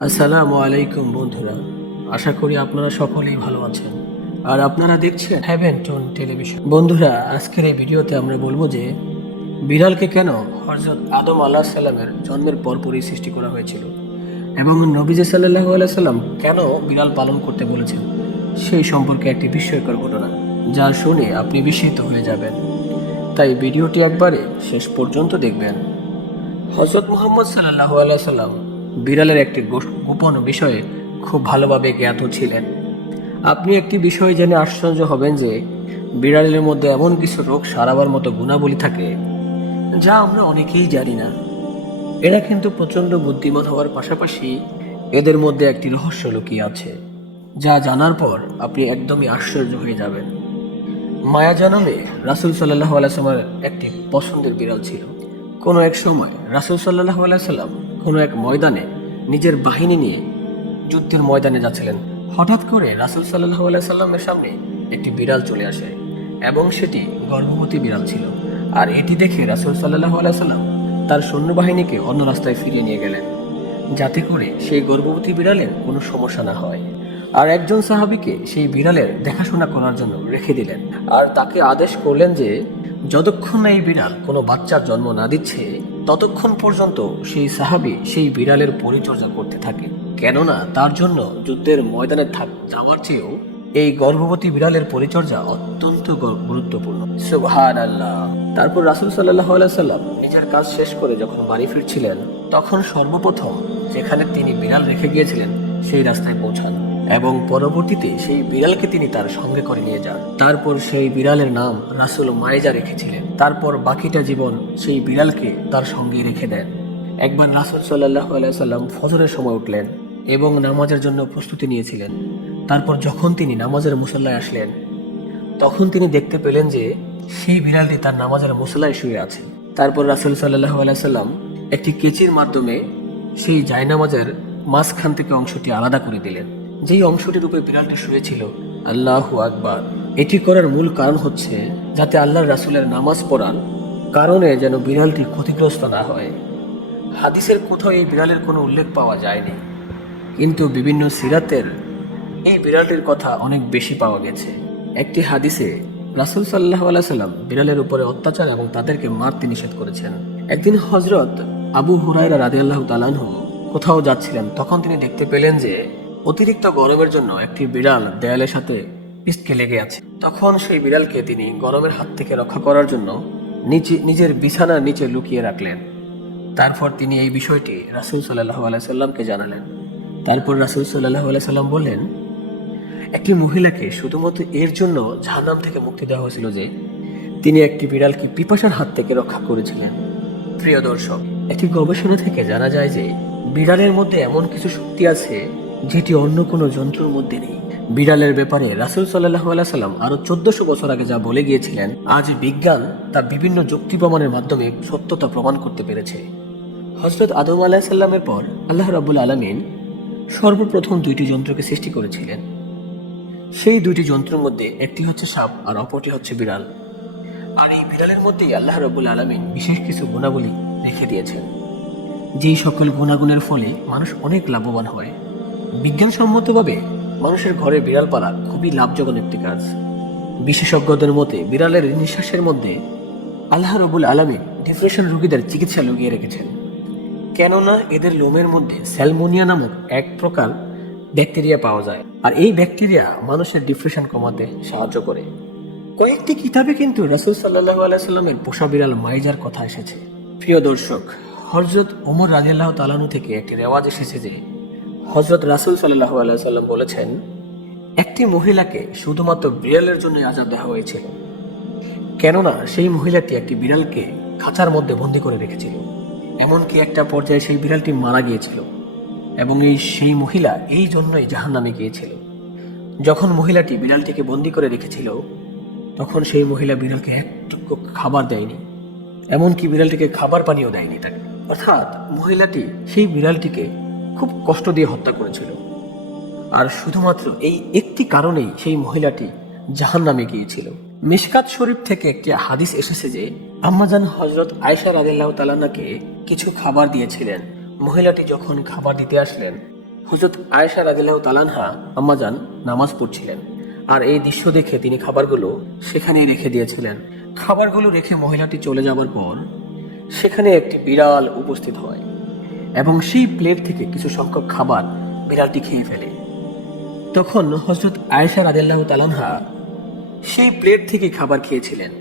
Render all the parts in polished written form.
আসসালামু আলাইকুম বন্ধুরা, আশা করি আপনারা সকলেই ভালো আছেন। আর আপনারা দেখছেন হ্যাভেন টোন টেলিভিশন। বন্ধুরা, আজকের এই ভিডিওতে আমরা বলবো যে বিড়ালকে কেন হযরত আদম আলাইহিস সালামের জন্মের পরপরই সৃষ্টি করা হয়েছিল এবং নবীজি সাল্লাল্লাহু আলাইহি সাল্লাম কেন বিড়াল পালন করতে বলেছেন সেই সম্পর্কে একটি বিস্ময়কর ঘটনা, যা শুনে আপনি বিস্মিত হয়ে যাবেন। তাই ভিডিওটি একবারে শেষ পর্যন্ত দেখবেন। হযরত মুহাম্মদ সাল্লাল্লাহু আলাইহি সাল্লাম বিড়ালের একটি গোপন বিষয়ে খুব ভালোভাবে জ্ঞাত ছিলেন। আপনি একটি বিষয় জেনে আশ্চর্য হবেন যে বিড়ালের মধ্যে এমন কিছু রোগ সারাবার মতো গুণাবলী থাকে যা আমরা অনেকেই জানি না। এরা কিন্তু প্রচণ্ড বুদ্ধিমান হওয়ার পাশাপাশি এদের মধ্যে একটি রহস্য লুকিয়ে আছে, যা জানার পর আপনি একদমই আশ্চর্য হয়ে যাবেন। মায়াজা নামে রাসূল সাল্লাল্লাহু আলাইহি সাল্লামের একটি পছন্দের বিড়াল ছিল। কোনো এক সময় রাসূল সাল্লাল্লাহু আলাইহি সাল্লাম কোনো এক ময়দানে নিজের বাহিনী নিয়ে যুদ্ধের ময়দানে যাচ্ছিলেন। হঠাৎ করে রাসূল সাল্লাল্লাহু আলাইহি সাল্লামের সামনে একটি বিড়াল চলে আসে এবং সেটি গর্ভবতী বিড়াল ছিল। আর এটি দেখে রাসূল সাল্লাল্লাহু আলাইহি সাল্লাম তার সৈন্যবাহিনীকে অন্য রাস্তায় ফিরিয়ে নিয়ে গেলেন, যাতে করে সেই গর্ভবতী বিড়ালের কোনো সমস্যা না হয়। আর একজন সাহাবীকে সেই বিড়ালের দেখাশোনা করার জন্য রেখে দিলেন, আর তাকে আদেশ করলেন যে যতক্ষণ না এই বিড়াল কোনো বাচ্চার জন্ম না দিচ্ছে ততক্ষণ পর্যন্ত সেই সাহাবী সেই বিড়ালের পরিচর্যা করতে থাকে, কেননা তার জন্য যুদ্ধের ময়দানে যাওয়ার চেয়েও এই গর্ভবতী বিড়ালের পরিচর্যা অত্যন্ত গুরুত্বপূর্ণ। সুবহানাল্লাহ। তারপর রাসূল সাল্লাল্লাহু আলাইহি সাল্লাম নিজের কাজ শেষ করে যখন বাড়ি ফিরছিলেন, তখন সর্বপ্রথম যেখানে তিনি বিড়াল রেখে গিয়েছিলেন সেই রাস্তায় পৌঁছান এবং পরবর্তীতে সেই বিড়ালকে তিনি তার সঙ্গে করে নিয়ে যান। তারপর সেই বিড়ালের নাম রাসূল মায়েজা রেখেছিলেন। তারপর বাকিটা জীবন সেই বিড়ালকে তার সঙ্গে রেখে দেন। একবার রাসূল সাল্লাল্লাহু আলাইহি সাল্লাম ফজরের সময় উঠলেন এবং নামাজের জন্য প্রস্তুতি নিয়েছিলেন। তারপর যখন তিনি নামাজের মুসল্লায় আসলেন, তখন তিনি দেখতে পেলেন যে সেই বিড়ালটি তার নামাজের মুসল্লায় শুয়ে আছে। তারপর রাসূল সাল্লাল্লাহু আলাইহি সাল্লাম একটি কেচির মাধ্যমে সেই জায়নামাজের মাঝখান থেকে অংশটি আলাদা করে দিলেন, যেই অংশটির উপরে বিড়ালটি শুয়েছিল। আল্লাহু আকবার। এটি করার মূল কারণ হচ্ছে যাতে আল্লাহর রাসূলের নামাজ পড়ার কারণে যেন বিড়ালটি ক্ষতিগ্রস্ত না হয়। হাদিসের কোথাও এই বিড়ালের কোনো উল্লেখ পাওয়া যায়নি, কিন্তু বিভিন্ন সিরাতের এই বিড়ালটির কথা অনেক বেশি পাওয়া গেছে। একটি হাদিসে রাসূল সাল্লাল্লাহু আলাইহি সাল্লাম বিড়ালের উপরে অত্যাচার এবং তাদেরকে মারতে নিষেধ করেছেন। একদিন হযরত আবু হুরায়রা রাদিয়াল্লাহু তাআলা আনহু কোথাও যাচ্ছিলেন, তখন তিনি দেখতে পেলেন যে অতিরিক্ত গরমের জন্য একটি বিড়াল দেয়ালের সাথে পিষ্টকে লেগে আছে। তখন সেই বিড়ালকে তিনি গরমের হাত থেকে রক্ষা করার জন্য নিজের বিছানার নিচে লুকিয়ে রাখলেন। তারপর তিনি এই বিষয়টি রাসূল সাল্লাল্লাহু আলাইহি সাল্লামকে জানালেন। তারপর রাসূল সাল্লাল্লাহু আলাইহি সাল্লাম বললেন, একটি মহিলাকে শুধুমাত্র এর জন্য জাহান্নাম থেকে মুক্তি দেওয়া হয়েছিল যে তিনি একটি বিড়ালকে পিপাসার হাত থেকে রক্ষা করেছিলেন। প্রিয় দর্শক, একটি গবেষণা থেকে জানা যায় যে বিড়ালের মধ্যে এমন কিছু শক্তি আছে যেটি অন্য কোনো যন্ত্রের মধ্যে নেই। বিড়ালের ব্যাপারে রাসূল সাল্লাল্লাহু আলাইহি সাল্লাম আরো 1400 বছর আগে যা বলে গিয়েছিলেন, আজ বিজ্ঞান তা বিভিন্ন যুক্তি প্রমাণের মাধ্যমে সত্যতা প্রমাণ করতে পেরেছে। হযরত আদম আলাইহিস সালামের পর আল্লাহ রাব্বুল আলামিন সর্বপ্রথম দুইটি যন্ত্রকে সৃষ্টি করেছিলেন। সেই দুইটি যন্ত্রের মধ্যে একটি হচ্ছে সাপ আর অপরটি হচ্ছে বিড়াল। আর এই বিড়ালের মধ্যেই আল্লাহ রাব্বুল আলামিন বিশেষ কিছু গুণাবলী রেখে দিয়েছেন, যেই সকল গুণাগুণের ফলে মানুষ অনেক লাভবান হয়। বিজ্ঞানসম্মতভাবে মানুষের ঘরে বিড়াল পালা খুবই লাভজনক একটি কাজ। বিশেষজ্ঞদের মতে বিড়ালের নিঃশ্বাসের মধ্যে আল্লাহ রাব্বুল আলামিন ডিপ্রেশন রোগীদের চিকিৎসা লুকিয়ে রেখেছেন, কেননা এদের লোমের মধ্যে স্যালমোনিয়া নামক এক প্রকার ব্যাকটেরিয়া পাওয়া যায়, আর এই ব্যাকটেরিয়া মানুষের ডিপ্রেশন কমাতে সাহায্য করে। কয়েকটি কিতাবে কিন্তু রাসূল সাল্লাল্লাহু আলাইহি সাল্লামের পোষা বিড়াল মাইজার কথা এসেছে। প্রিয় দর্শক, হযরত ওমর রাদিয়াল্লাহু তাআলা আনহু থেকে একটি রেওয়াজ এসেছে যে হযরত রাসূল সাল্লাল্লাহু আলাইহি সাল্লাম বলেছেন, একটি মহিলাকে শুধুমাত্র বিড়ালের জন্য আযাব দেওয়া হয়েছিল, কেননা সেই মহিলাটি একটি বিড়ালকে খাঁচার মধ্যে বন্দী করে রেখেছিল। এমনকি একটা পর্যায়ে সেই বিড়ালটি মারা গিয়েছিল এবং সেই মহিলা এই জন্যই জাহান্নামে গিয়েছিল। যখন মহিলাটি বিড়ালটিকে বন্দী করে রেখেছিল, তখন সেই মহিলা বিড়ালকে একটুকু খাবার দেয়নি, এমনকি বিড়ালটিকে খাবার পানিও দেয়নি তাকে। অর্থাৎ মহিলাটি সেই বিড়ালটিকে খুব কষ্ট দিয়ে হত্যা করেছিল। আর শুধুমাত্র এই একটি কারণেই সেই মহিলাটি জাহান্নামে গিয়েছিল। মিশকাত শরীফ থেকে একটি হাদিস এসেছে যে আম্মাজান হযরত আয়েশা রাদিয়াল্লাহু তাআলা আনহাকে কিছু খাবার দিয়েছিলেন। মহিলাটি যখন খাবার দিতে আসলেন, হযরত আয়েশা রাদিয়াল্লাহু তাআলা আনহা আম্মাজান নামাজ পড়ছিলেন, আর এই দৃশ্য দেখে তিনি খাবারগুলো সেখানেই রেখে দিয়েছিলেন। খাবারগুলো রেখে মহিলাটি চলে যাওয়ার পর সেখানে একটি বিড়াল উপস্থিত হয় এবং সেই প্লেট থেকে কিছু সংখ্যক খাবার বিড়ালটি খেয়ে ফেলে। তখন হযরত আয়েশা রাদিয়াল্লাহু তাআলা আনহা সেই প্লেট থেকে খাবার খেয়েছিলেন,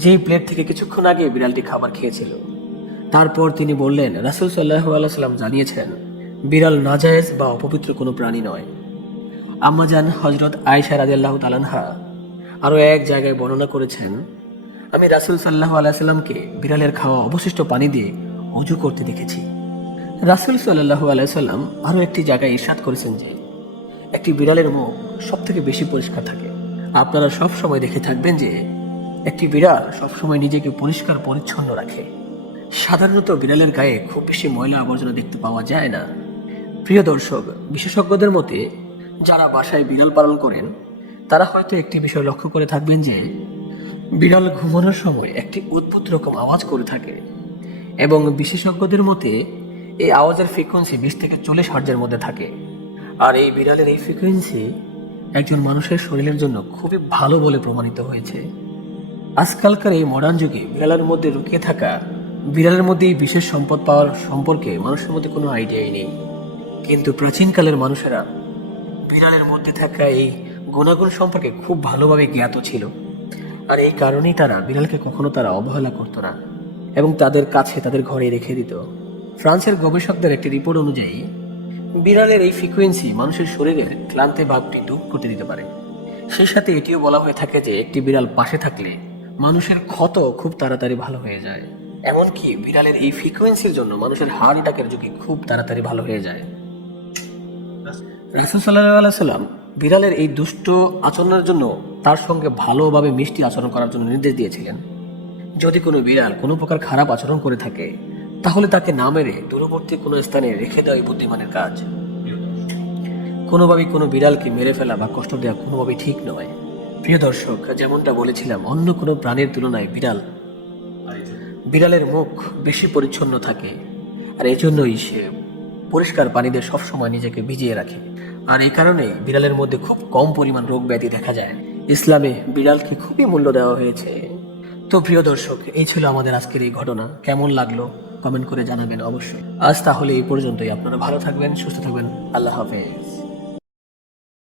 যেই প্লেট থেকে কিছুক্ষণ আগে বিড়ালটি খাবার খেয়েছিল। তারপর তিনি বললেন, রাসূল সাল্লাল্লাহু আলাইহি সাল্লাম জানিয়েছেন বিড়াল নাজায়েজ বা অপবিত্র কোনো প্রাণী নয়। আম্মাজান হযরত আয়েশা রাদিয়াল্লাহু তাআলা আনহা আরো এক জায়গায় বর্ণনা করেছেন, আমি রাসূল সাল্লাল্লাহু আলাইহি সাল্লামকে বিড়ালের খাওয়া অবশিষ্ট পানি দিয়ে ওযু করতে দেখেছি। রাসূল সাল্লাল্লাহু আলাইহি সাল্লাম আরো একটি জায়গায় ইরশাদ করেছেন যে একটি বিড়ালের মুখ সবথেকে বেশি পরিষ্কার থাকে। আপনারা সব সময় দেখে থাকবেন যে একটি বিড়াল সবসময় নিজেকে পরিষ্কার পরিচ্ছন্ন রাখে। সাধারণত বিড়ালের গায়ে খুব বেশি ময়লা আবর্জনা দেখতে পাওয়া যায় না। প্রিয় দর্শক, বিশেষজ্ঞদের মতে যারা বাসায় বিড়াল পালন করেন তারা হয়তো একটি বিষয় লক্ষ্য করে থাকবেন যে বিড়াল ঘুমানোর সময় একটি অদ্ভুত রকম আওয়াজ করে থাকে এবং বিশেষজ্ঞদের মতে এই আওয়াজের ফ্রিকোয়েন্সি 20 থেকে 40 হার্টজের মধ্যে থাকে। আর এই বিড়ালের এই ফ্রিকোয়েন্সি একজন মানুষের শরীরের জন্য খুবই ভালো বলে প্রমাণিত হয়েছে। আজকালকার এই মডার্ন যুগে বিড়ালের মধ্যে লুকিয়ে থাকা বিড়ালের মধ্যে এই বিশেষ সম্পদ পাওয়ার সম্পর্কে মানুষের মধ্যে কোনো আইডিয়াই নেই, কিন্তু প্রাচীনকালের মানুষেরা বিড়ালের মধ্যে থাকা এই গুণাগুণ সম্পর্কে খুব ভালোভাবে জ্ঞাত ছিল। আর এই কারণেই তারা বিড়ালকে কখনো তারা অবহেলা করতো না এবং তাদের কাছে তাদের ঘরে রেখে দিত। ফ্রান্সের গবেষকদের একটি রিপোর্ট অনুযায়ী বিড়ালের এই ফ্রিকোয়েন্সি মানুষের শরীরের ক্লান্তি ভাবটি দূর করতে দিতে পারে। সেই সাথে এটিও বলা হয়ে থাকে যে একটি বিড়াল পাশে থাকলে মানুষের ক্ষত খুব তাড়াতাড়ি ভালো হয়ে যায়। এমনকি বিড়ালের এই ফ্রিকোয়েন্সির জন্য মানুষের হার্ট অ্যাটাকের ঝুঁকি খুব তাড়াতাড়ি ভালো হয়ে যায়। রাসূল সাল্লাল্লাহু আলাইহি সাল্লাম বিড়ালের এই দুষ্ট আচরণের জন্য তার সঙ্গে ভালোভাবে মিষ্টি আচরণ করার জন্য নির্দেশ দিয়েছিলেন। যদি কোনো বিড়াল কোনো প্রকার খারাপ আচরণ করে থাকে তাহলে তাকে না মেরে দূরবর্তী কোনো স্থানে রেখে দেওয়াই বুদ্ধিমানের কাজ। কোনোভাবেই কোনো বিড়ালকে মেরে ফেলা বা কষ্ট দেওয়া কোনোভাবেই ঠিক নয়। প্রিয় দর্শক, যেমনটা বলেছিলাম, অন্য কোনো প্রাণীর তুলনায় বিড়ালের মুখ বেশি পরিচ্ছন্ন থাকে, আর এই জন্যই সে পরিষ্কার পানিতে সবসময় নিজেকে ভিজিয়ে রাখে। আর এই কারণেই বিড়ালের মধ্যে খুব কম পরিমাণ রোগ ব্যাধি দেখা যায়। ইসলামে বিড়ালকে খুবই মূল্য দেওয়া হয়েছে। তো প্রিয় দর্শক, এই ছিল আমাদের আজকের এই ঘটনা। কেমন লাগলো কমেন্ট করে জানাবেন অবশ্যই। আজ তাহলে এই পর্যন্তই। আপনারা ভালো থাকবেন, সুস্থ থাকবেন। আল্লাহ হাফেজ।